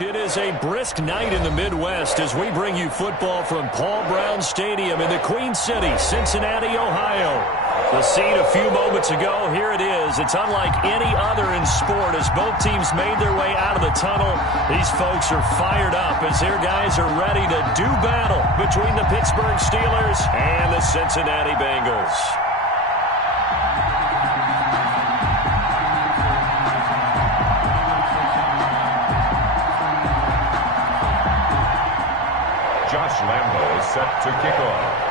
It is a brisk night in the Midwest as we bring you football from Paul Brown Stadium in the Queen City, Cincinnati, Ohio. The scene a few moments ago, here it is. It's unlike any other in sport as both teams made their way out of the tunnel. These folks are fired up as their guys are ready to do battle between the Pittsburgh Steelers and the Cincinnati Bengals. Josh Lambo is set to kick off.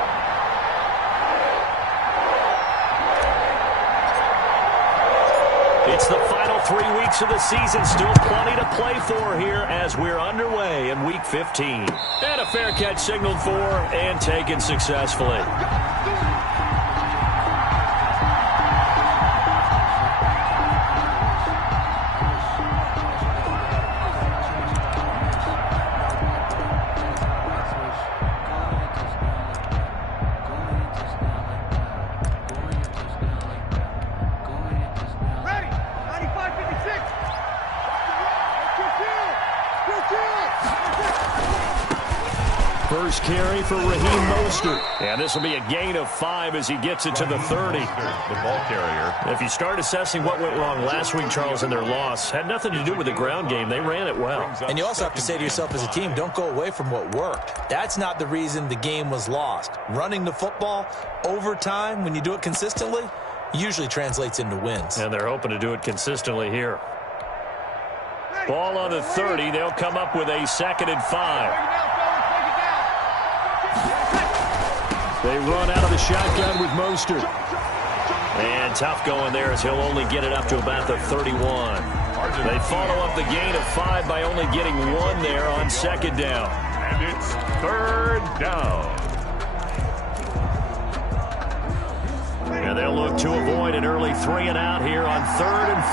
It's the final 3 weeks of the season. Still plenty to play for here as we're underway in Week 15. And a fair catch signaled for and taken successfully. First carry for Raheem Mostert. And this will be a gain of 5 as he gets it to the 30. The ball carrier. If you start assessing what went wrong last week, Charles, in their loss, had nothing to do with the ground game. They ran it well. And you also have to say to yourself as a team, don't go away from what worked. That's not the reason the game was lost. Running the football over time, when you do it consistently, usually translates into wins. And they're hoping to do it consistently here. Ball on the 30. They'll come up with a 2nd and 5. They run out of the shotgun with Mostert. And tough going there as he'll only get it up to about the 31. They follow up the gain of 5 by only getting 1 there on 2nd down. And it's 3rd down. And they'll look to avoid an early 3 and out here on 3rd and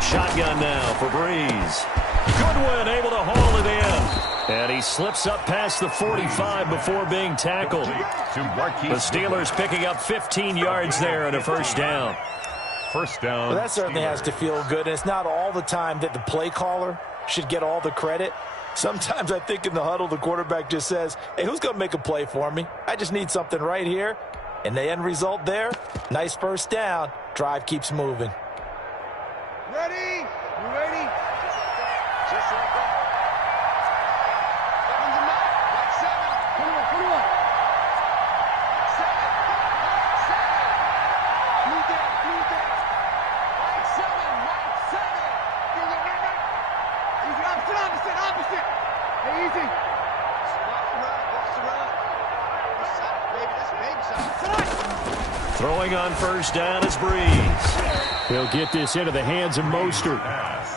4. Shotgun now for Breeze. Goodwin able to haul it in. And he slips up past the 45 before being tackled. The Steelers picking up 15 yards there and a 1st down. 1st down. Well, that certainly has to feel good. And it's not all the time that the play caller should get all the credit. Sometimes I think in the huddle, the quarterback just says, hey, who's going to make a play for me? I just need something right here. And the end result there, nice 1st down. Drive keeps moving. Ready? You ready? Just like that. Throwing on 1st down is Breeze. He'll get this into the hands of Mostert.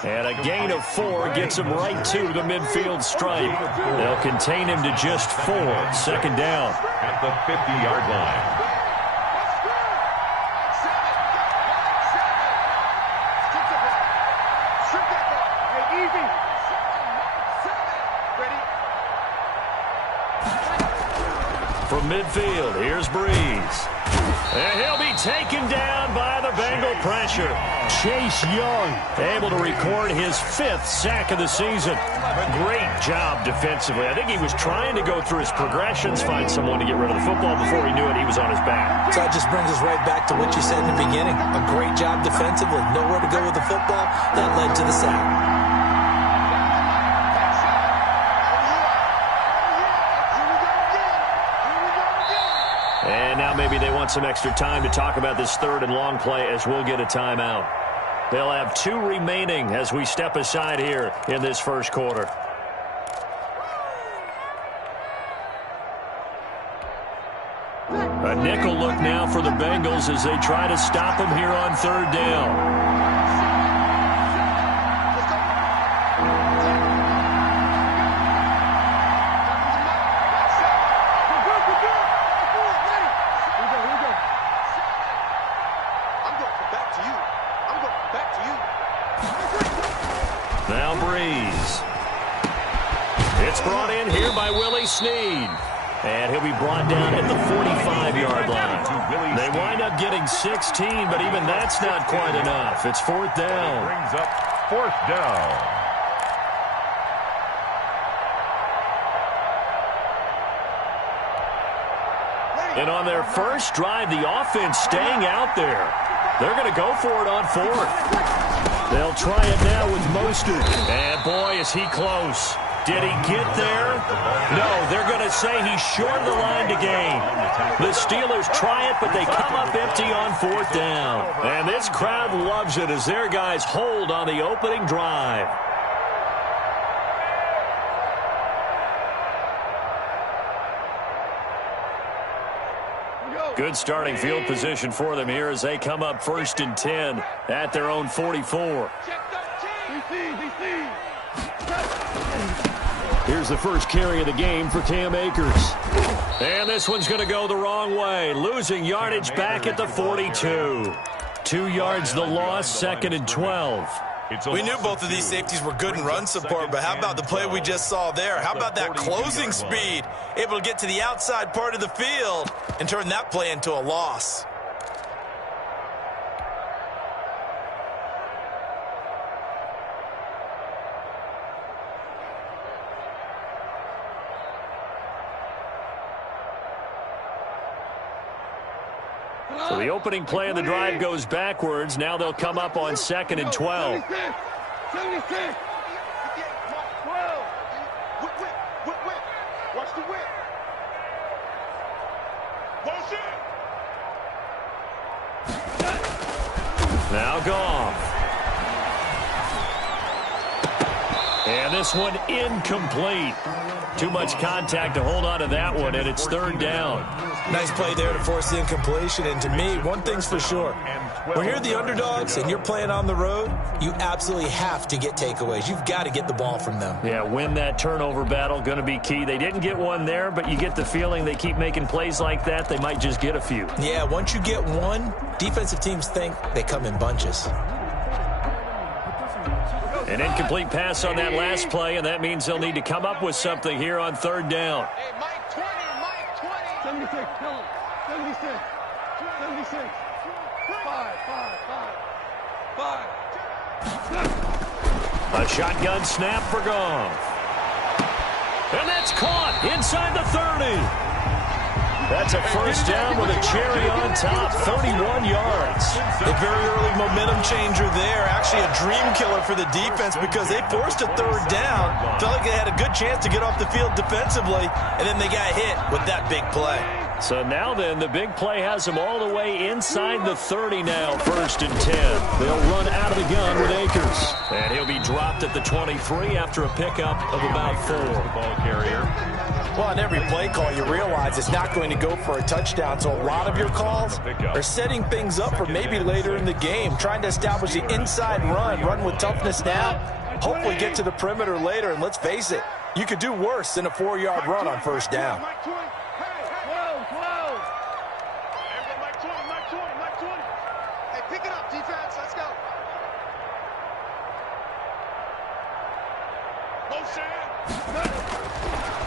And a gain of 4 gets him right to the midfield stripe. They'll contain him to just 4. 2nd down. At the 50-yard line. From midfield, here's Breeze. And he'll be taken down by the Bengal pressure. Chase Young able to record his 5th sack of the season. Great job defensively. I think he was trying to go through his progressions, find someone to get rid of the football. Before he knew it, he was on his back. So that just brings us right back to what you said in the beginning. A great job defensively. Nowhere to go with the football. That led to the sack. And now maybe they want some extra time to talk about this 3rd and long play as we'll get a timeout. They'll have 2 remaining as we step aside here in this 1st quarter. A nickel look now for the Bengals as they try to stop them here on 3rd down. Now Breeze. It's brought in here by Willie Snead. And he'll be brought down at the 45-yard line. They wind up getting 16, but even that's not quite enough. It's 4th down. Brings up 4th down. And on their first drive, the offense staying out there. They're going to go for it on 4th. They'll try it now with Mostert. And boy, is he close. Did he get there? No, they're going to say he's short of the line to gain. The Steelers try it, but they come up empty on 4th down. And this crowd loves it as their guys hold on the opening drive. Good starting field position for them here as they come up 1st and 10 at their own 44. Here's the first carry of the game for Cam Akers. And this one's going to go the wrong way, losing yardage back at the 42. 2 yards the loss, 2nd and 12. We knew both of these safeties were good in run support, but how about the play we just saw there? How about that closing speed? Able to get to the outside part of the field and turn that play into a loss. So the opening play of the drive goes backwards. Now they'll come up on 2nd and 12. 76. Watch the whip. Now Goff. And this one incomplete. Too much contact to hold on to that one, and it's 3rd down. Nice play there to force the incompletion. And to me, one thing's for sure. When you're the underdogs and you're playing on the road, you absolutely have to get takeaways. You've got to get the ball from them. Yeah, win that turnover battle, going to be key. They didn't get one there, but you get the feeling they keep making plays like that, they might just get a few. Yeah, once you get one, defensive teams think they come in bunches. An incomplete pass on that last play, and that means they'll need to come up with something here on 3rd down. Hey, Mike 20, Mike 20. 76, tell him. 76. 76. 5. A shotgun snap for Goff. And that's caught inside the 30. That's a 1st down with a cherry on top, 31 yards. A very early momentum changer there. Actually a dream killer for the defense because they forced a 3rd down. Felt like they had a good chance to get off the field defensively, and then they got hit with that big play. So now then, the big play has them all the way inside the 30 now, 1st and 10. They'll run out of the gun with Akers. And he'll be dropped at the 23 after a pickup of about 4. Ball carrier. Well, on every play call, you realize it's not going to go for a touchdown. So a lot of your calls are setting things up for maybe later in the game, trying to establish the inside run with toughness now, hopefully get to the perimeter later. And let's face it, you could do worse than a 4-yard run on 1st down. Pick it up, defense. Let's go.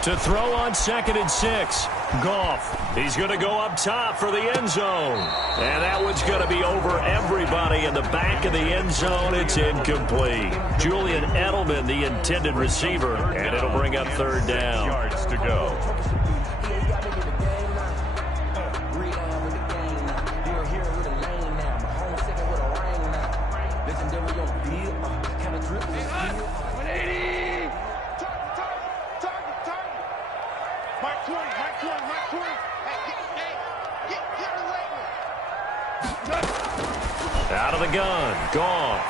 To throw on 2nd and 6. Goff. He's going to go up top for the end zone. And that one's going to be over everybody in the back of the end zone. It's incomplete. Julian Edelman, the intended receiver, and it'll bring up 3rd down. Yards to go. Out of the gun, Goff.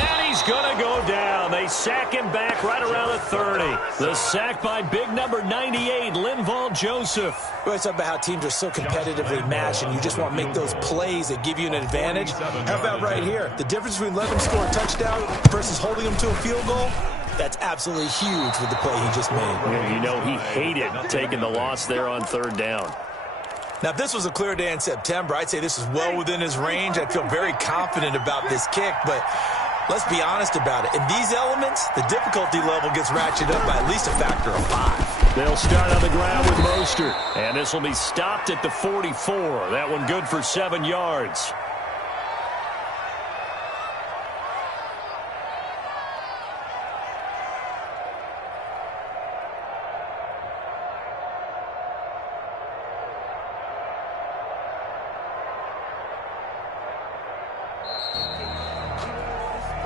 And he's going to go down. They sack him back right around the 30. The sack by big number 98, Linval Joseph. We always talk about how teams are so competitively matched, and you just want to make those plays that give you an advantage. How about right here? The difference between letting them score a touchdown versus holding them to a field goal? That's absolutely huge with the play he just made. You know, he hated taking the loss there on 3rd down. Now, if this was a clear day in September, I'd say this is well within his range. I'd feel very confident about this kick, but let's be honest about it. In these elements, the difficulty level gets ratcheted up by at least a factor of 5. They'll start on the ground with Mostert, and this will be stopped at the 44. That one good for 7 yards.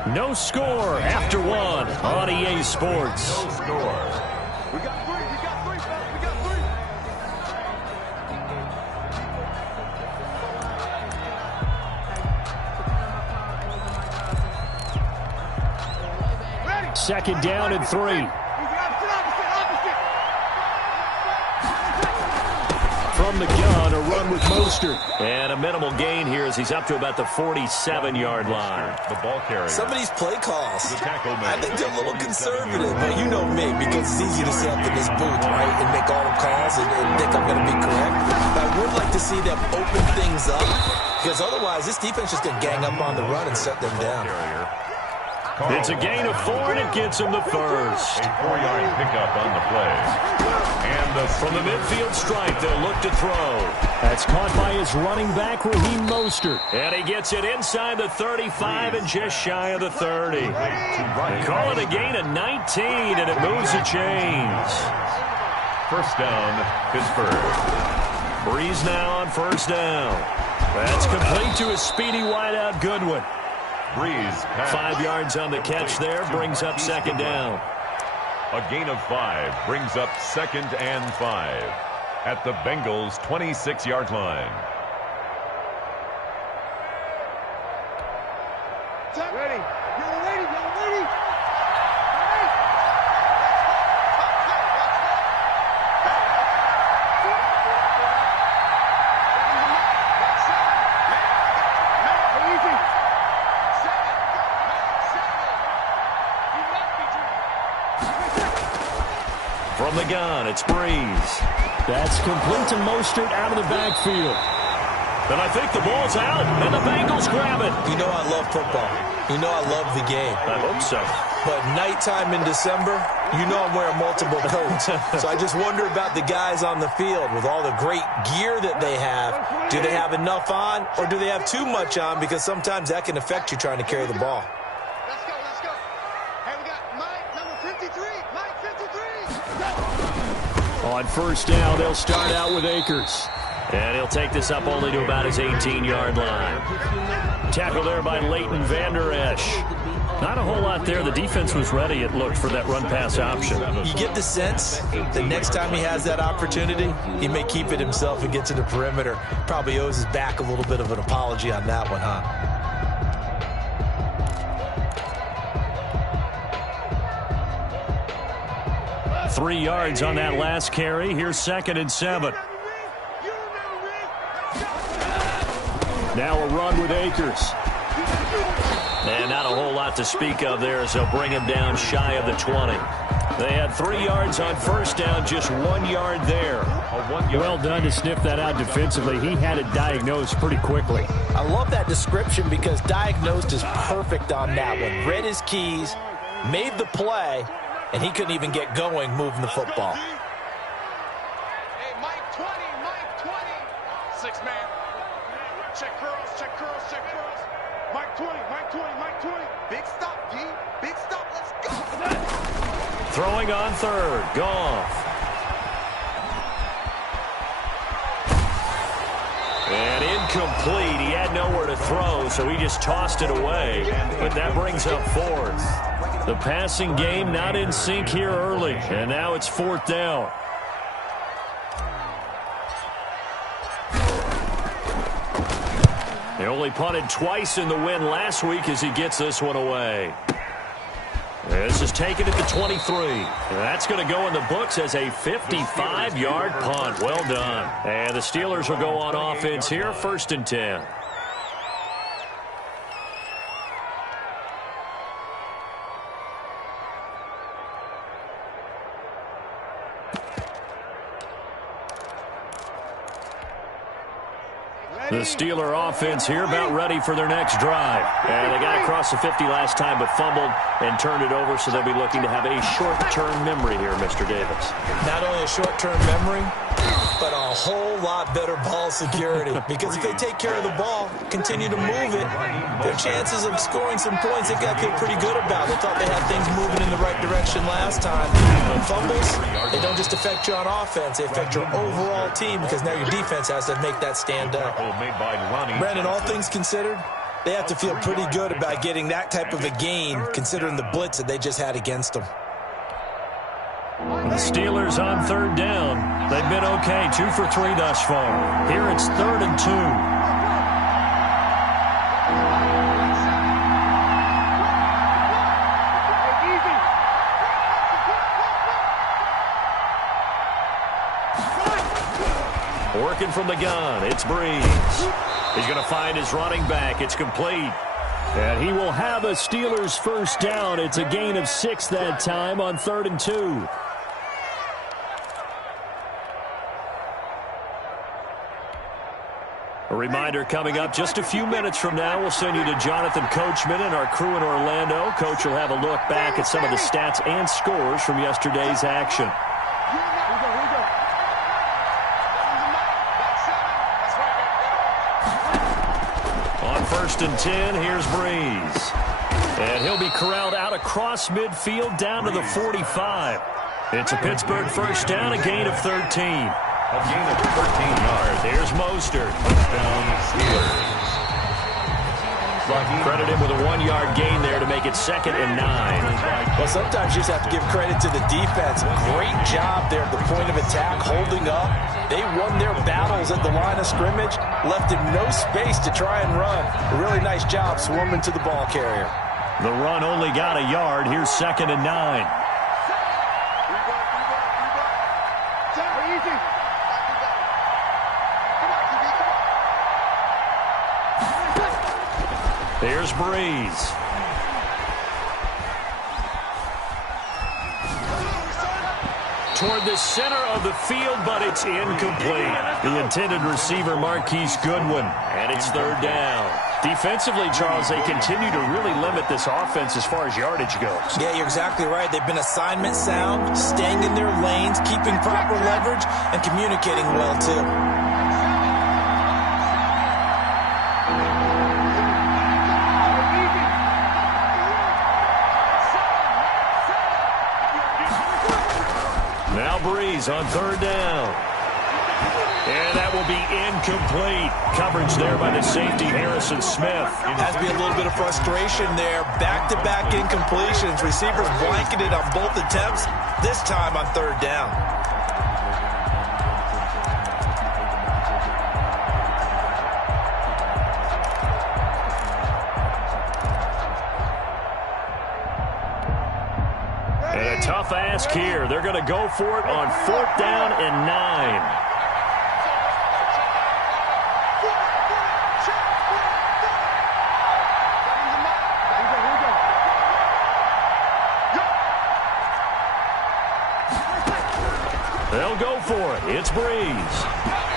No score after one on EA Sports. No score. We got three, fellas. We got three. Ready. Second down and 3. From the gun, a run with Mostert. And a minimal gain here as he's up to about the 47-yard line. The ball carrier. Some of these play calls, The tackle I think they're a little conservative, but you know me, because it's easy to sit up in this booth, right, and make all the calls and think I'm going to be correct. But I would like to see them open things up, because otherwise this defense is going to gang up on the run and set them down. Carrier. It's a gain of 4, and it gets him the first. A 4-yard pickup on the play. And From the midfield stripe, they'll look to throw. That's caught by his running back, Raheem Mostert. And he gets it inside the 35 and just shy of the 30. They call it a gain of 19, and it moves the chains. first down, Pittsburgh. Breeze now on first down. That's complete to a speedy wideout Goodwin. Breeze pass. 5 yards on the catch there, brings up second down. A gain of 5 brings up 2nd and 5 at the Bengals' 26-yard line. Ready. Y'all ready? Y'all ready? From the gun, it's Breeze. That's complete to Mostert out of the backfield. And I think the ball's out, and the Bengals grab it. You know I love football. You know I love the game. I hope so. But nighttime in December, you know I'm wearing multiple coats. So I just wonder about the guys on the field with all the great gear that they have. Do they have enough on, or do they have too much on? Because sometimes that can affect you trying to carry the ball. Let's go, let's go. Hey, we got Mike, number 53. Mike, 53. On first down, they'll start out with Akers. And he'll take this up only to about his 18-yard line. Tackle there by Leighton Vander Esch. Not a whole lot there. The defense was ready, it looked, for that run-pass option. You get the sense that next time he has that opportunity, he may keep it himself and get to the perimeter. Probably owes his back a little bit of an apology on that one, huh? 3 yards on that last carry. Here's 2nd and 7. Now a run with Akers. And not a whole lot to speak of there as they'll bring him down shy of the 20. They had 3 yards on first down, just 1 yard there. Well done to sniff that out defensively. He had it diagnosed pretty quickly. I love that description because diagnosed is perfect on that one. Read his keys, made the play, and he couldn't even get going moving the football. Hey, Mike 20, Mike 20. 6 man. Check curls, check curls, check curls. Mike 20, Mike 20, Mike 20. Big stop, G. Big stop, let's go. Throwing on third, Goff. And incomplete. He had nowhere to throw, so he just tossed it away. But that brings up 4th. The passing game not in sync here early, and now it's 4th down. He only punted twice in the win last week as he gets this one away. This is taken at the 23. That's going to go in the books as a 55-yard punt. Well done. And the Steelers will go on offense here, 1st and 10. The Steeler offense here about ready for their next drive. And they got across the 50 last time but fumbled and turned it over, so they'll be looking to have a short-term memory here, Mr. Davis. Not only a short-term memory, but a whole lot better ball security. Because if they take care of the ball, continue to move it, their chances of scoring some points, they've got to feel pretty good about. They thought they had things moving in the right direction last time. But fumbles, they don't just affect you on offense, they affect your overall team because now your defense has to make that stand up. Made by Ronnie. Brandon, all things considered, They have to feel pretty good about getting that type of a gain, considering the blitz that they just had against them. The Steelers on third down. They've been okay, 2 for 3 thus far. Here it's 3rd and 2. Working from the gun, it's Breeze. He's going to find his running back. It's complete. And he will have a Steelers first down. It's a gain of 6 that time on 3rd and 2. A reminder coming up just a few minutes from now, we'll send you to Jonathan Coachman and our crew in Orlando. Coach will have a look back at some of the stats and scores from yesterday's action. On 1st and 10, here's Breeze. And he'll be corralled out across midfield down to the 45. It's a Pittsburgh first down, a gain of 13. A gain of 13 yards. There's Mostert. Touchdown Steelers. Credit him with a 1-yard gain there to make it 2nd and 9. Well, sometimes you just have to give credit to the defense. Great job there at the point of attack, holding up. They won their battles at the line of scrimmage, left him no space to try and run. A really nice job swarming to the ball carrier. The run only got a yard. Here's 2nd and 9. There's Breeze. Toward the center of the field, but it's incomplete. The intended receiver, Marquise Goodwin, and it's 3rd down. Defensively, Charles, they continue to really limit this offense as far as yardage goes. Yeah, you're exactly right. They've been assignment sound, staying in their lanes, keeping proper leverage, and communicating well, too. Breeze on 3rd down. And that will be incomplete. Coverage there by the safety, Harrison Smith. Has to be a little bit of frustration there. Back-to-back incompletions. Receivers blanketed on both attempts, this time on 3rd down. And a tough ask here. They're going to go for it on 4th down and 9. They'll go for it. It's Breeze.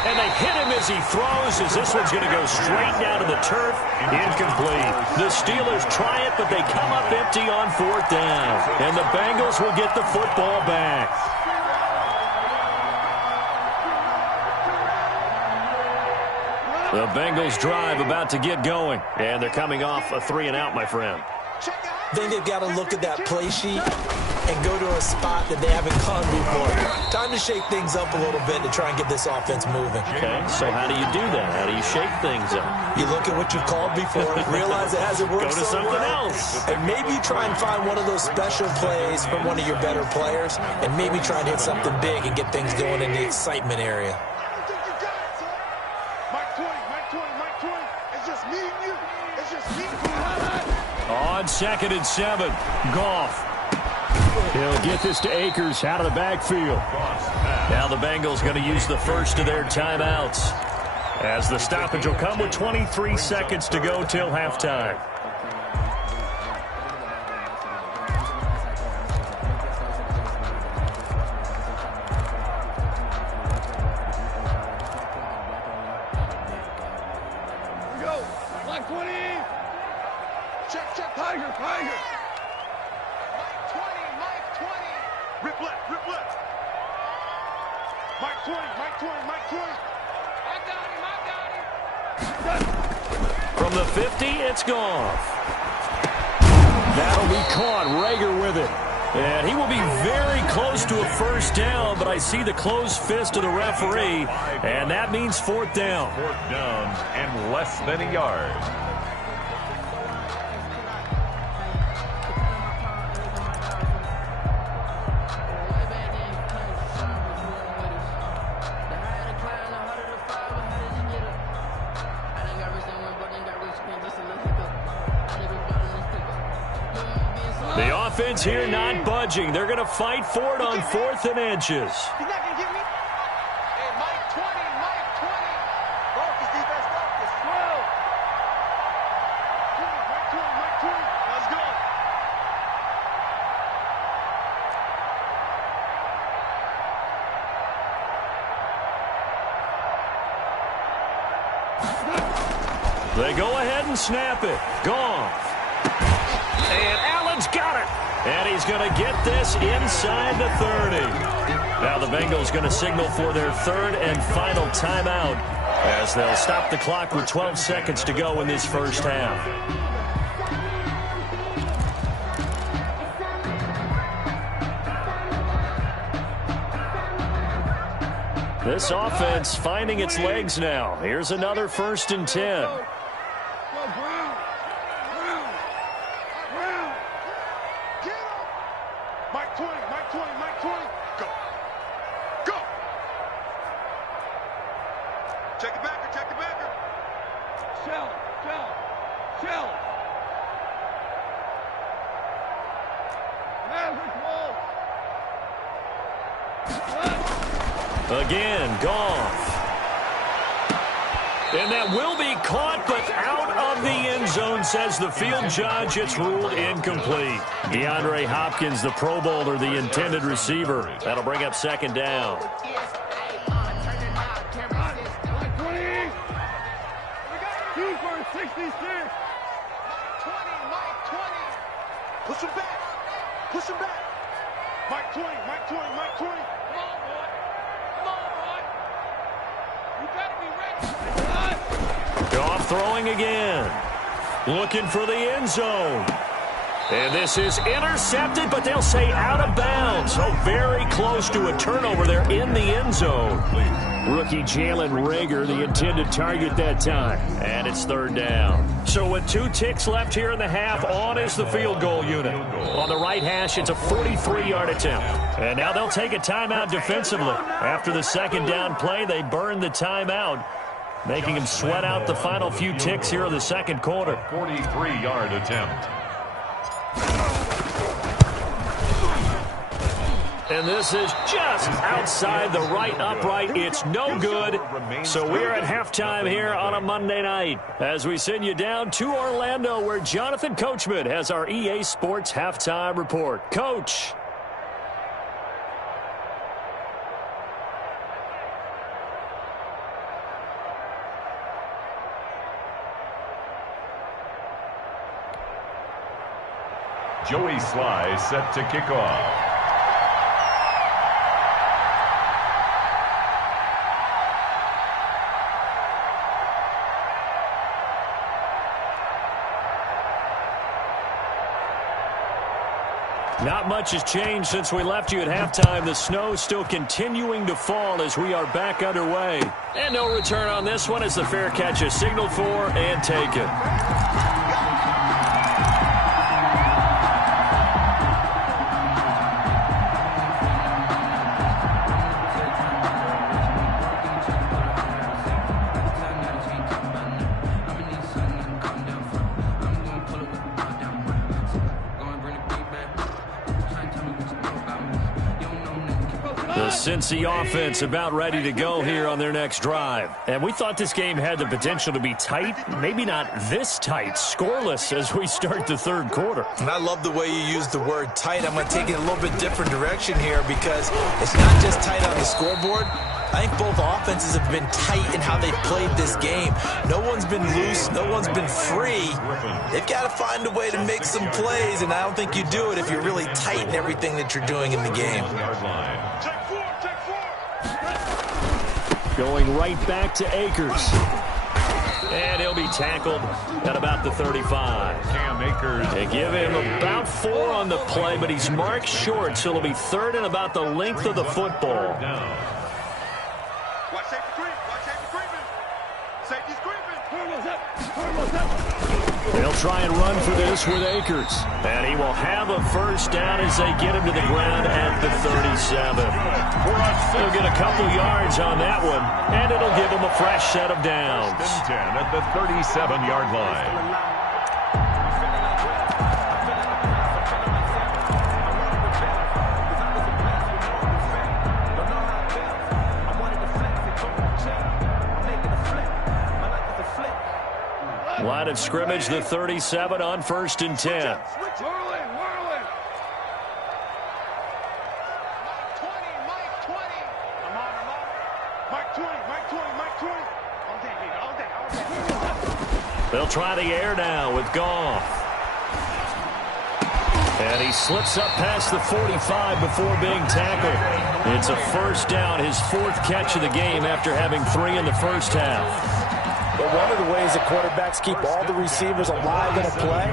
And they hit him as he throws, as this one's going to go straight down to the turf. Incomplete. The Steelers try it, but they come up empty on 4th down. And the Bengals will get the football back. The Bengals drive about to get going. And they're coming off a 3-and-out, my friend. I think they've got to look at that play sheet and go to a spot that they haven't gone before. Time to shake things up a little bit to try and get this offense moving. Okay, so how do you do that? How do you shake things up? You look at what you've called before, realize it hasn't worked Go to so something well, else. and maybe you try and find one of those special plays from one of your better players, and maybe try and hit something big and get things going in the excitement area. On 2nd and 7, Goff. He'll get this to Akers out of the backfield. Now the Bengals going to use the first of their timeouts, as the stoppage will come with 23 seconds to go till halftime. From the 50, it's Goff. That'll be caught. Rager with it. And he will be very close to a first down, but I see the closed fist of the referee, and that means 4th down. 4th down and less than a yard. The offense here not budging. They're going to fight for it on 4th and inches. He's not going to get me. Hey, Mike 20, Mike 20. Focus, defense, focus. Slow. Mike 20, Mike 20. Let's go. They go ahead and snap it. Goff. And Allen's got it. And he's going to get this inside the 30. Now the Bengals going to signal for their 3rd and final timeout as they'll stop the clock with 12 seconds to go in this first half. This offense finding its legs now. Here's another 1st and 10. Mike 20, Mike 20, Mike 20. Go. Go. Check it backer, check it backer. Shell, shell, shell. Again, Goff. And that will be caught, but out of the end zone, says the field judge. It's ruled incomplete. DeAndre Hopkins, the Pro Bowler, the intended receiver. That'll bring up 2nd down. Mike 20. Two for 66. Mike 20, Mike 20. Push him back. Push him back. Mike 20, Mike 20, Mike 20. Come on, boy. Come on, boy. You better be ready. Goff throwing again. Looking for the end zone. And this is intercepted, but they'll say out of bounds. So very close to a turnover there in the end zone. Rookie Jalen Reagor, the intended target that time. And it's 3rd down. So with 2 ticks left here in the half, on is the field goal unit. On the right hash, it's a 43-yard attempt. And now they'll take a timeout defensively. After the 2nd down play, they burn the timeout, making him sweat out the final few ticks here in the 2nd quarter. 43-yard attempt. And this is just outside the right upright. It's no good. So we're at halftime here on a Monday night as we send you down to Orlando, where Jonathan Coachman has our EA Sports halftime report. Coach. Joey Sly set to kick off. Not much has changed since we left you at halftime. The snow still continuing to fall as we are back underway. And no return on this one as the fair catch is signaled for and taken. Cincy offense about ready to go here on their next drive. And we thought this game had the potential to be tight, maybe not this tight, scoreless as we start the 3rd quarter. And I love the way you use the word tight. I'm going to take it a little bit different direction here because it's not just tight on the scoreboard. I think both offenses have been tight in how they've played this game. No one's been loose. No one's been free. They've got to find a way to make some plays, and I don't think you do it if you're really tight in everything that you're doing in the game. Going right back to Akers. And he'll be tackled at about the 35. Cam Akers. They give him about 4 on the play, but he's marked short, so it'll be 3rd and about the length of the football. Watch safety creep. Watch safety creeping. Safety's creeping. They'll try and run for this with Akers. And he will have a first down as they get him to the ground at the 37. He'll get a couple yards on that one, and it'll give him a fresh set of downs. 10 at the 37-yard line. Line of scrimmage, the 37 on 1st and 10. They'll try the air now with Goff. And he slips up past the 45 before being tackled. It's a first down, his 4th catch of the game after having 3 in the first half. But one of the ways that quarterbacks keep all the receivers alive in a play,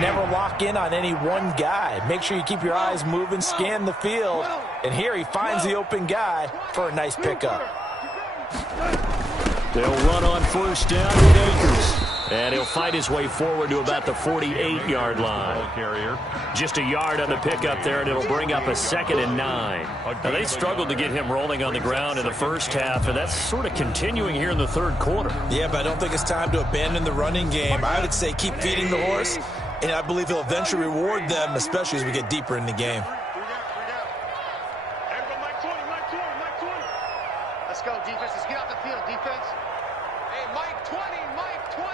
never lock in on any one guy. Make sure you keep your eyes moving, scan the field. And here he finds the open guy for a nice pickup. They'll run on first down with Akers. And he'll fight his way forward to about the 48-yard line. Just a yard on the pickup there, and it'll bring up a 2nd and 9. Now, they struggled to get him rolling on the ground in the first half, and that's sort of continuing here in the 3rd quarter. Yeah, but I don't think it's time to abandon the running game. I would say keep feeding the horse, and I believe he'll eventually reward them, especially as we get deeper in the game. Let's go, defense. Let's get out the field, defense. Hey, Mike 20, Mike 20.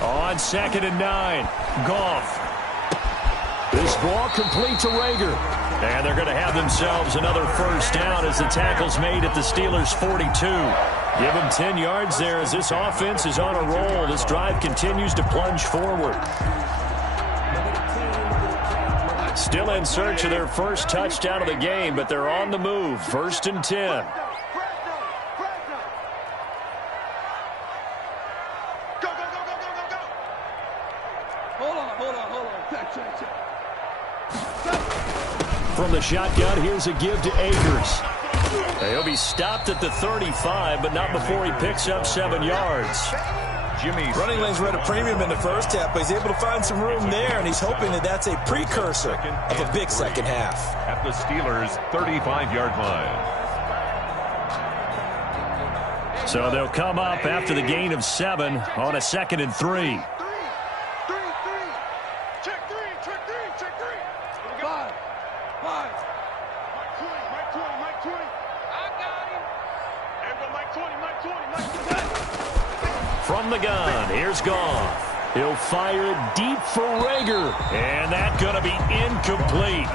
On 2nd and 9, Goff. This ball complete to Rager. And they're going to have themselves another first down as the tackle's made at the Steelers' 42. Give them 10 yards there as this offense is on a roll. This drive continues to plunge forward. Still in search of their first touchdown of the game, but they're on the move. 1st and 10. From the shotgun, here's a give to Akers. He'll be stopped at the 35, but not before he picks up 7 yards. Running lanes were at a premium in the first half, but he's able to find some room there, and he's hoping that that's a precursor of a big second half. At the Steelers' 35-yard line. So they'll come up after the gain of 7 on a 2nd and 3. From the gun, here's Goff. He'll fire deep for Rager. And that's going to be incomplete.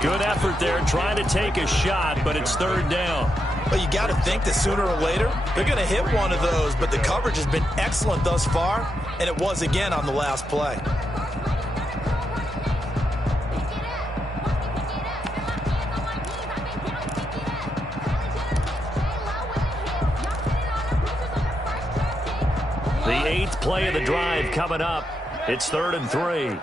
Good effort there trying to take a shot, but it's 3rd down. Well, you got to think that sooner or later, they're going to hit one of those, but the coverage has been excellent thus far, and it was again on the last play. The 8th play of the drive coming up. It's 3rd and 3.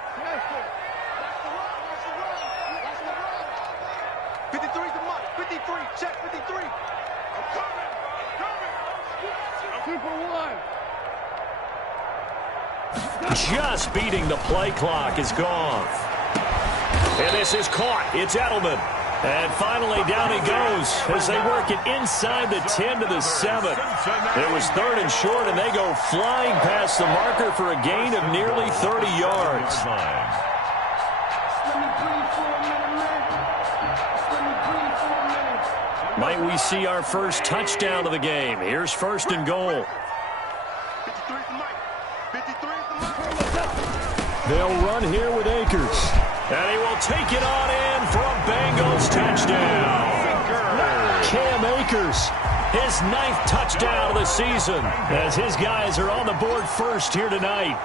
53 to Mike. 53. Check 53. I'm coming. I'm 2 for 1. Just beating the play clock is Goff. And this is caught. It's Edelman. And finally down he goes as they work it inside the 10 to the 7. It was 3rd and short, and they go flying past the marker for a gain of nearly 30 yards. Might we see our first touchdown of the game? Here's 1st and goal. 53 to Mike. 53 to Mike. They'll run here with Akers. And he will take it on in for a Bengals touchdown. Cam Akers, his 9th touchdown of the season, as his guys are on the board first here tonight.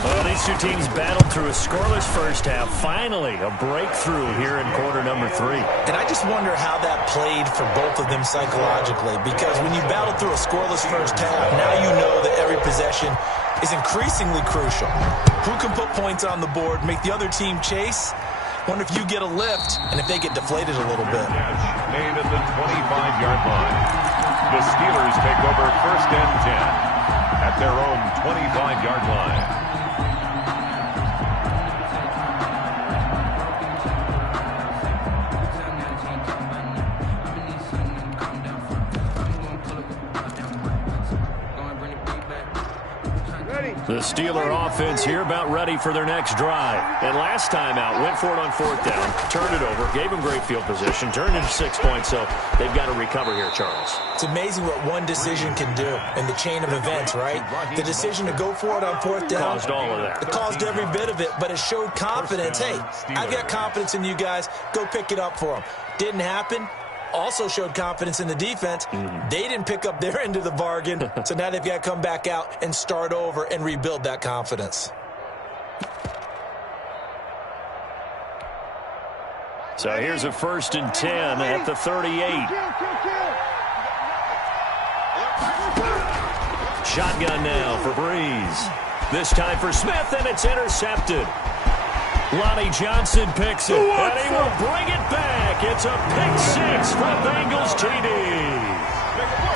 Well, these two teams battled through a scoreless first half. Finally, a breakthrough here in quarter number 3. And I just wonder how that played for both of them psychologically, because when you battle through a scoreless first half, now you know that every possession is increasingly crucial. Who can put points on the board, make the other team chase? Wonder if you get a lift and if they get deflated a little bit. Made at the 25-yard line. The Steelers take over 1st and 10 at their own 25-yard line. The Steeler offense here about ready for their next drive. And last time out, went for it on 4th down, turned it over, gave them great field position, turned into 6 points, so they've got to recover here, Charles. It's amazing what one decision can do in the chain of events, right? The decision to go for it on 4th down. Caused all of that. It caused every bit of it, but it showed confidence. Hey, I've got confidence in you guys. Go pick it up for them. Didn't happen. Also showed confidence in the defense. They didn't pick up their end of the bargain, so now they've got to come back out and start over and rebuild that confidence. So here's a 1st and 10 at the 38. Shotgun now for Breeze. This time for Smith, and it's intercepted. Lonnie Johnson picks it, and he will bring it back. It's a pick 6 for Bengals TD.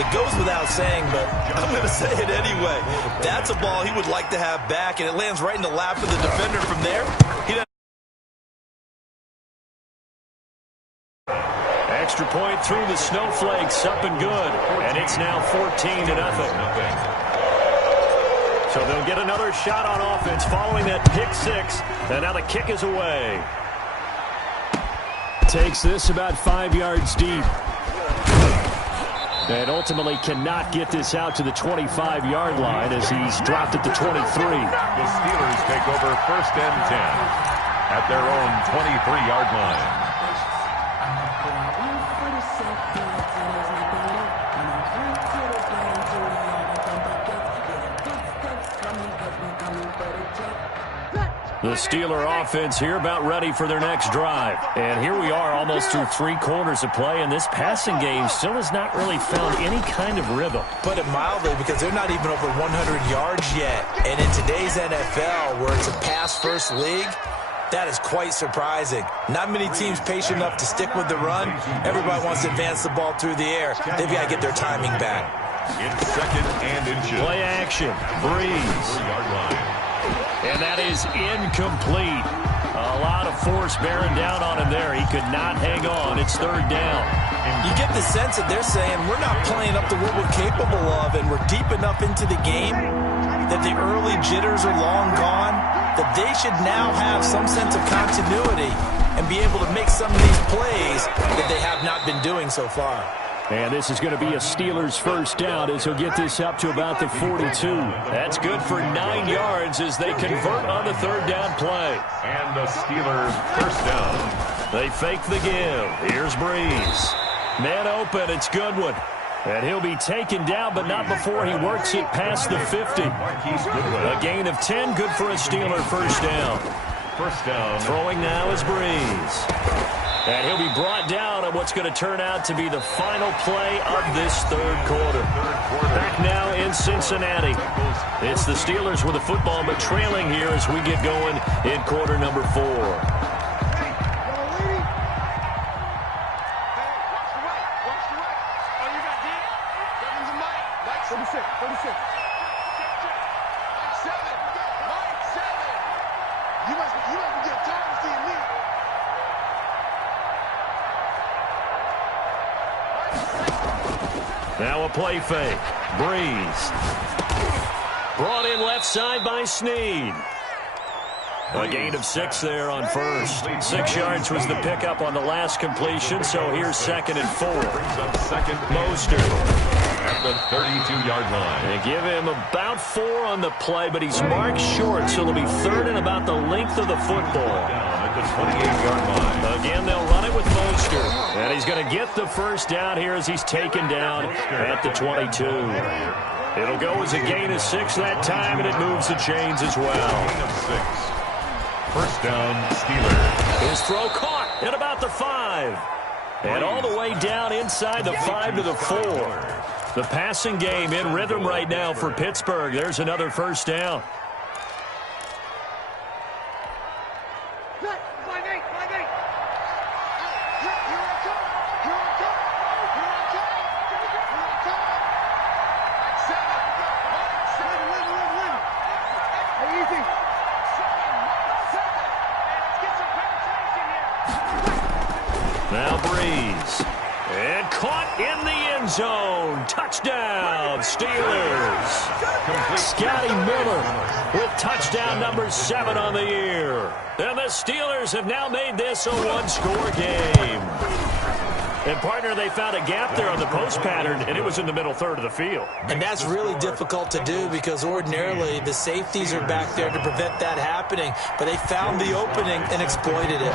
It goes without saying, but I'm going to say it anyway. That's a ball he would like to have back, and it lands right in the lap of the defender from there. Extra point through the snowflakes, up and good, and it's now 14-0. So they'll get another shot on offense following that pick 6, and now the kick is away. Takes this about 5 yards deep. And ultimately cannot get this out to the 25-yard line as he's dropped at the 23. The Steelers take over 1st and 10 at their own 23-yard line. The Steeler offense here about ready for their next drive. And here we are almost through 3 quarters of play, and this passing game still has not really found any kind of rhythm. Put it mildly, because they're not even over 100 yards yet. And in today's NFL, where it's a pass-first league, that is quite surprising. Not many teams patient enough to stick with the run. Everybody wants to advance the ball through the air. They've got to get their timing back. In 2nd and inches. Play action. Breeze. 3-yard line. And that is incomplete. A lot of force bearing down on him there. He could not hang on. It's 3rd down. You get the sense that they're saying we're not playing up to what we're capable of, and we're deep enough into the game that the early jitters are long gone, that they should now have some sense of continuity and be able to make some of these plays that they have not been doing so far. And this is going to be a Steelers 1st down as he'll get this up to about the 42. That's good for 9 yards as they convert on the 3rd down play. And the Steelers 1st down. They fake the give. Here's Breeze. Man open, it's Goodwin. And he'll be taken down, but not before he works it past the 50. A gain of 10, good for a Steeler 1st down. 1st down. Throwing now is Breeze. And he'll be brought down on what's going to turn out to be the final play of this 3rd quarter. Back now in Cincinnati. It's the Steelers with the football, but trailing here as we get going in quarter number 4. Now a play fake. Breeze. Brought in left side by Snead. A gain of 6 there on 1st. 6 yards was the pickup on the last completion, so here's 2nd and 4. Brings up 2nd. Mostert at the 32-yard line. They give him about 4 on the play, but he's marked short, so it'll be 3rd and about the length of the football. Down at the 28-yard line. Again, they'll run it with Mostert. And he's going to get the 1st down here as he's taken down at the 22. It'll go as a gain of 6 that time, and it moves the chains as well. Gain of 6. 1st down, Steelers. His throw caught at about the 5. And all the way down inside the 5 to the 4. The passing game in rhythm right now for Pittsburgh. There's another 1st down. Touchdown, Steelers. Scotty Miller with touchdown number 7 on the year. And the Steelers have now made this a one-score game. And, partner, they found a gap there on the post pattern, and it was in the middle third of the field. And that's really difficult to do because ordinarily the safeties are back there to prevent that happening. But they found the opening and exploited it.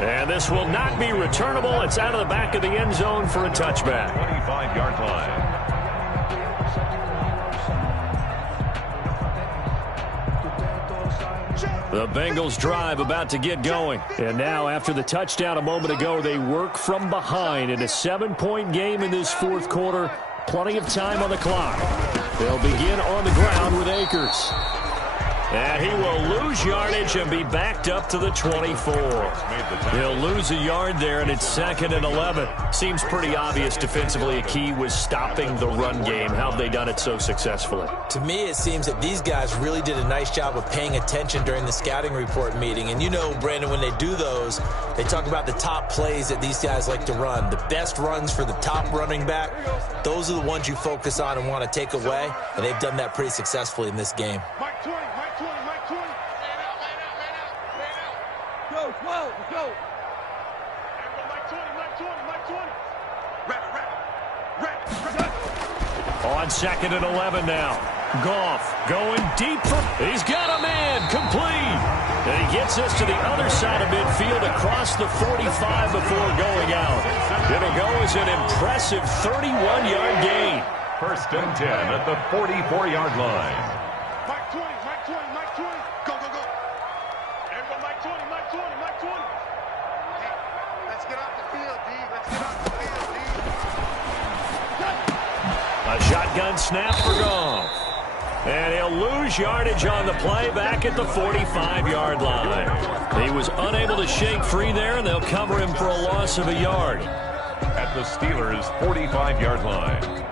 And this will not be returnable. It's out of the back of the end zone for a touchback. 25-yard line. The Bengals drive about to get going. And now, after the touchdown a moment ago, they work from behind in a 7-point game in this fourth quarter. Plenty of time on the clock. They'll begin on the ground with Akers. And he will lose yardage and be backed up to the 24. He'll lose a yard there, and it's 2nd and 11. Seems pretty obvious defensively a key was stopping the run game. How have they done it so successfully? To me, it seems that these guys really did a nice job of paying attention during the scouting report meeting. And you know, Brandon, when they do those, they talk about the top plays that these guys like to run. The best runs for the top running back, those are the ones you focus on and want to take away. And they've done that pretty successfully in this game. Mike 20, Mike 20, Mike 20. Man out, man out, man out, man out. Go, 12, let's go. Mike 20, Mike 20, Mike 20. Wrap. On 2nd and 11 now. Goff going deep. He's got a man complete. And he gets us to the other side of midfield across the 45 before going out. It'll go as an impressive 31-yard gain. 1st and 10 at the 44-yard line. Mike 20, Mike 20, Mike 20. Go, go, go. Everybody, Mike 20, Mike 20, Mike 20. Hey, let's get off the field, D. Let's get off the field, D. A shotgun snap for Goff. And he'll lose yardage on the play back at the 45-yard line. He was unable to shake free there, and they'll cover him for a loss of a yard. At the Steelers' 45-yard line.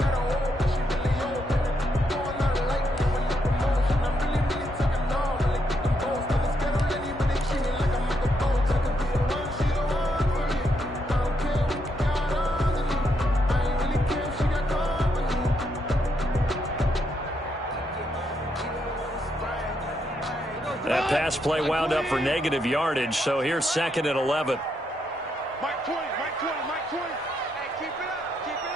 That pass play wound up for negative yardage, so here's 2nd and 11. Mike 20, Mike 20, Mike 20. Hey, keep it up, keep it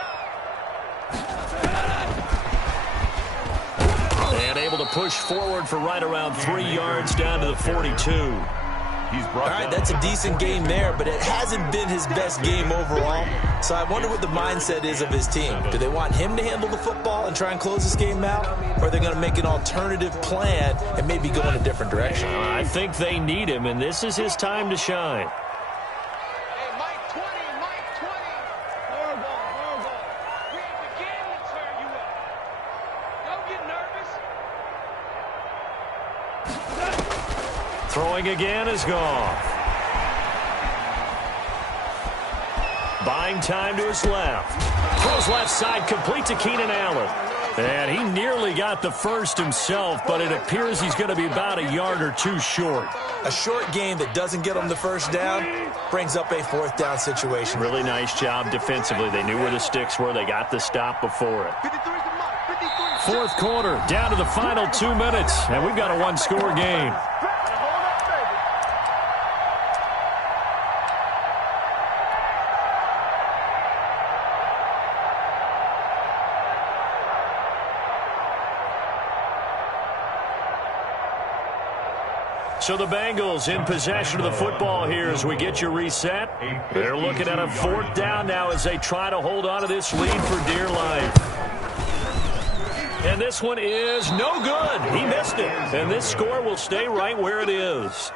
up. And able to push forward for right around 3 yards down to the 42. He's brought All right, that's a decent game there, but it hasn't been his best game overall. So I wonder what the mindset is of his team. Do they want him to handle the football and try and close this game out? Or are they going to make an alternative plan and maybe go in a different direction? I think they need him, and this is his time to shine. Hey, Mike 20, Mike 20. Horrible. We ain't beginning to turn you up. Don't get nervous. Throwing again is Goff. Buying time to his left. Throws left side, complete to Keenan Allen. And he nearly got the first himself, but it appears he's going to be about a yard or two short. A short game that doesn't get him the first down brings up a 4th down situation. Really nice job defensively. They knew where the sticks were. They got the stop before it. 4th quarter, down to the final 2 minutes, and we've got a one-score game. So the Bengals in possession of the football here as we get you reset. They're looking at a 4th down now as they try to hold on to this lead for dear life. And this one is no good. He missed it. And this score will stay right where it is.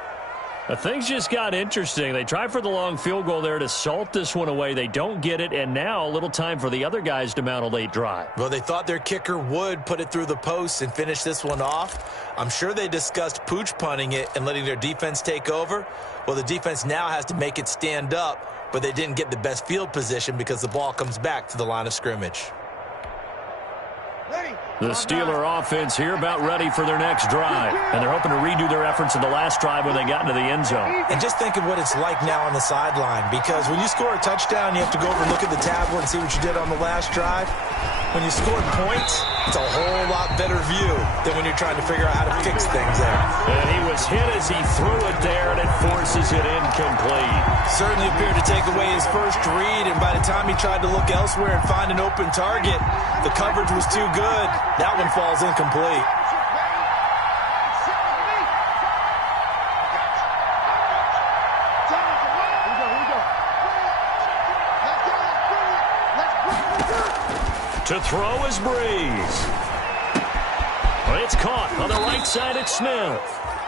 Things just got interesting. They tried for the long field goal there to salt this one away. They don't get it, and now a little time for the other guys to mount a late drive. Well, they thought their kicker would put it through the post and finish this one off. I'm sure they discussed pooch punting it and letting their defense take over. Well, the defense now has to make it stand up, but they didn't get the best field position because the ball comes back to the line of scrimmage. Ready. The Steeler offense here about ready for their next drive. And they're hoping to redo their efforts in the last drive when they got into the end zone. And just think of what it's like now on the sideline, because when you score a touchdown, you have to go over and look at the tablet and see what you did on the last drive. When you score points, it's a whole lot better view than when you're trying to figure out how to fix things there. And he was hit as he threw it there, and it forces it incomplete. Certainly appeared to take away his first read, and by the time he tried to look elsewhere and find an open target, the coverage was too good. That one falls incomplete. To throw is Breeze. It's caught on the right side at Smith.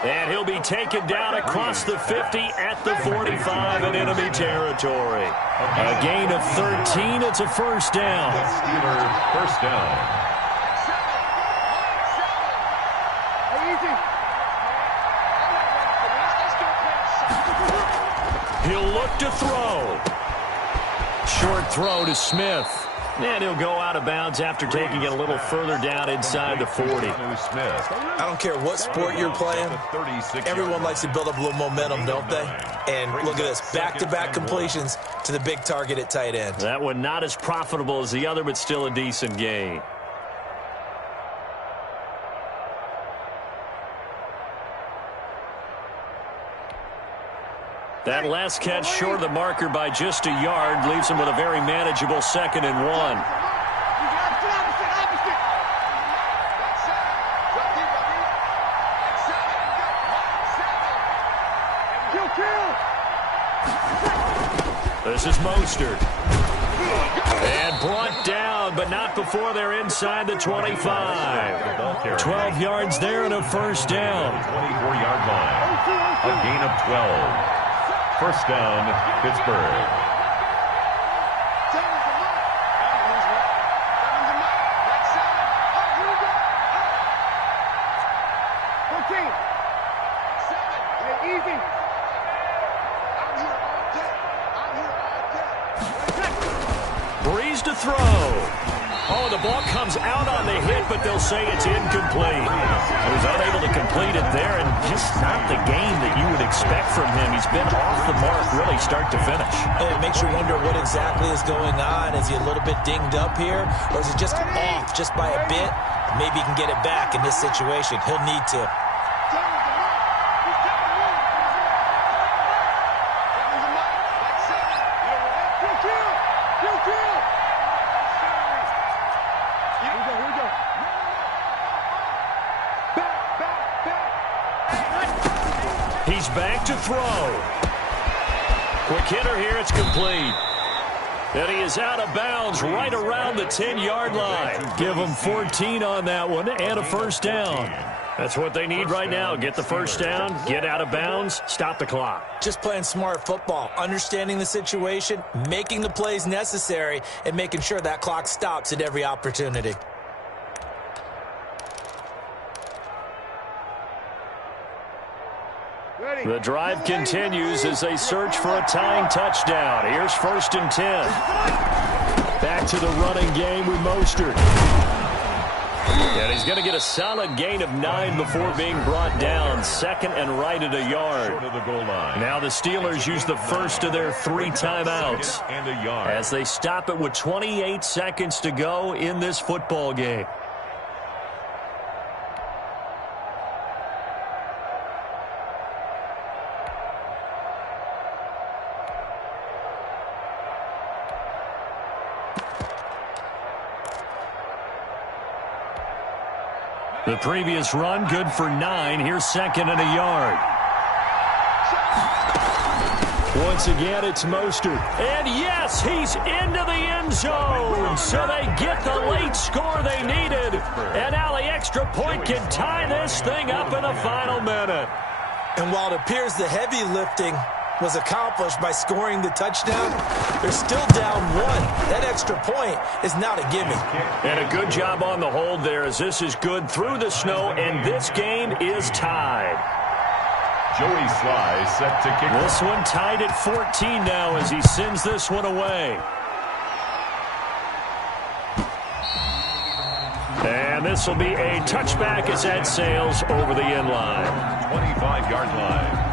And he'll be taken down across the 50 at the 45 in enemy territory. A gain of 13. It's a first down. Steeler first down. He'll look to throw. Short throw to Smith. And he'll go out of bounds after taking it a little further down inside the 40. I don't care what sport you're playing. Everyone likes to build up a little momentum, don't they? And look at this, back-to-back completions to the big target at tight end. That one not as profitable as the other, but still a decent gain. That last catch short of the marker by just a yard leaves him with a very manageable 2nd and 1. This is Mostert. And brought down, but not before they're inside the 25. 12 yards there and a first down. 24-yard line. A gain of 12. First down, Pittsburgh. Breeze to throw. Oh, the ball comes out on the hit, but they'll say it's incomplete. He was unable to complete it there, and just not the game that you would expect from him. He's been off the mark really start to finish. And it makes you wonder what exactly is going on. Is he a little bit dinged up here, or is it just off just by a bit? Maybe he can get it back in this situation. He'll need to. He's back to throw. Quick hitter here, it's complete. And he is out of bounds right around the 10-yard line. Give him 14 on that one and a first down. That's what they need right now. Get the first down, get out of bounds, stop the clock. Just playing smart football, understanding the situation, making the plays necessary, and making sure that clock stops at every opportunity. The drive continues as they search for a tying touchdown. Here's 1st and 10. Back to the running game with Mostert. And he's going to get a solid gain of 9 before being brought down. 2nd and right at a yard. Now the Steelers use the first of their 3 timeouts as they stop it with 28 seconds to go in this football game. The previous run, good for 9. Here's 2nd and a yard. Once again, it's Mostert. And yes, he's into the end zone. So they get the late score they needed. And now the extra point can tie this thing up in the final minute. And while it appears the heavy lifting was accomplished by scoring the touchdown, they're still down 1. That extra point is not a gimme. And a good job on the hold there, as this is good through the snow, and this game is tied. Joey Sly set to kick. This one tied at 14 now as he sends this one away. And this will be a touchback as that sails over the end line. 25-yard line.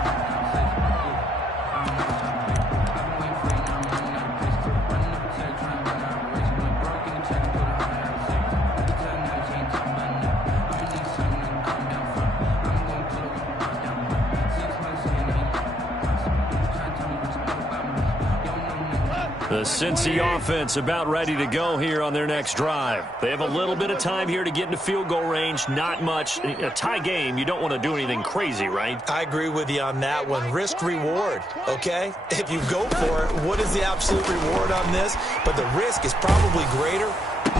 The Cincy offense about ready to go here on their next drive. They have a little bit of time here to get into field goal range, not much. A tie game, you don't want to do anything crazy, right? I agree with you on that one. Risk reward, okay? If you go for it, what is the absolute reward on this? But the risk is probably greater.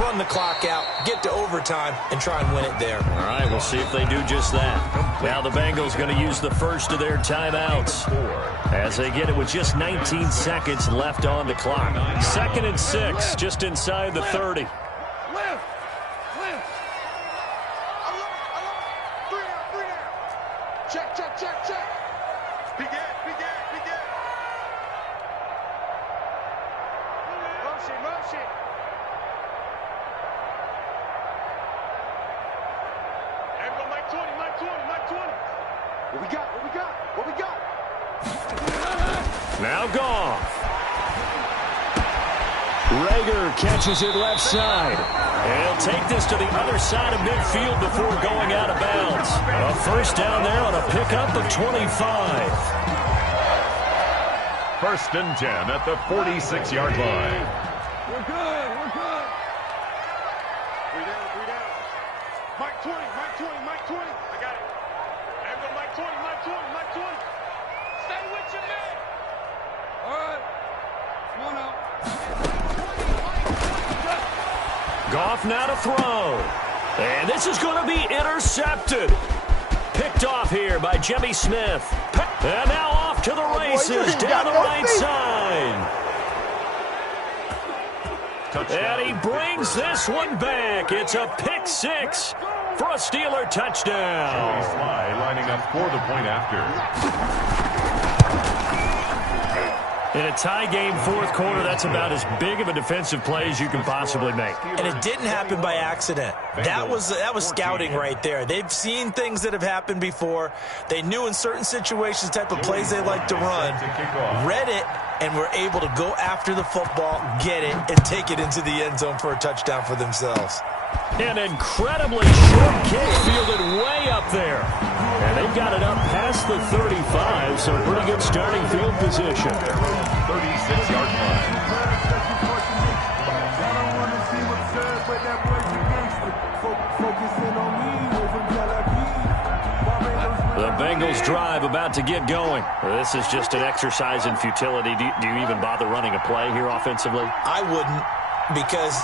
Run the clock out, get to overtime, and try and win it there. All right, we'll see if they do just that. Now the Bengals going to use the first of their timeouts as they get it with just 19 seconds left on the clock. 2nd and 6, just inside the 30. Check. Begin. Motion. Everyone, Mike 20. What we got? Now Goff. Rager catches it left side. And he'll take this to the other side of midfield before going out of bounds. A first down there on a pickup of 25. 1st and 10 at the 46-yard line. We're good. 3 down. Mike 20. I got it. Everyone, Mike 20. Stay with your man. All right. Come on out. Goff now to throw. And this is going to be intercepted. Picked off here by Jimmy Smith. And now off to the races down the right side. And he brings this one back. It's a pick 6 for a Steeler touchdown. Sly lining up for the point after. In a tie game, 4th quarter, that's about as big of a defensive play as you can possibly make. And it didn't happen by accident. That was scouting right there. They've seen things that have happened before. They knew in certain situations the type of plays they like to run, read it, and were able to go after the football, get it, and take it into the end zone for a touchdown for themselves. An incredibly short kick fielded way up there. And they've got it up past the 35, so pretty good starting field position. 36-yard line. The Bengals drive about to get going. This is just an exercise in futility. Do you even bother running a play here offensively? I wouldn't, because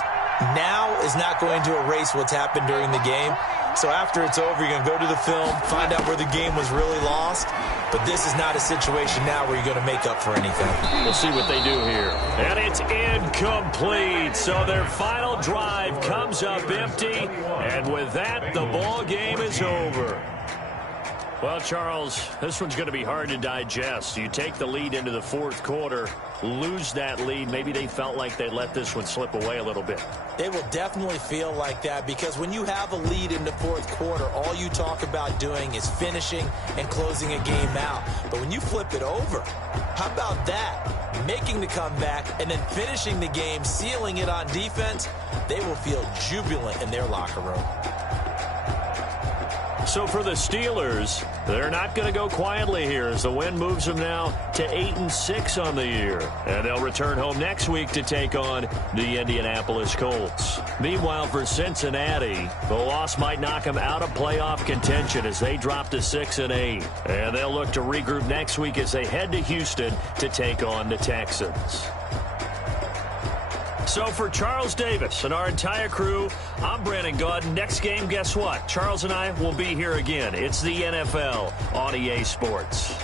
now is not going to erase what's happened during the game. So after it's over, you're going to go to the film, find out where the game was really lost. But this is not a situation now where you're going to make up for anything. We'll see what they do here. And it's incomplete. So their final drive comes up empty. And with that, the ball game is over. Well, Charles, this one's going to be hard to digest. You take the lead into the 4th quarter, lose that lead. Maybe they felt like they let this one slip away a little bit. It will definitely feel like that, because when you have a lead in the 4th quarter, all you talk about doing is finishing and closing a game out. But when you flip it over, how about that? Making the comeback and then finishing the game, sealing it on defense, they will feel jubilant in their locker room. So for the Steelers, they're not going to go quietly here as the win moves them now to 8-6 on the year. And they'll return home next week to take on the Indianapolis Colts. Meanwhile, for Cincinnati, the loss might knock them out of playoff contention as they drop to 6-8. And they'll look to regroup next week as they head to Houston to take on the Texans. So for Charles Davis and our entire crew, I'm Brandon Gaudin. Next game, guess what? Charles and I will be here again. It's the NFL on EA Sports.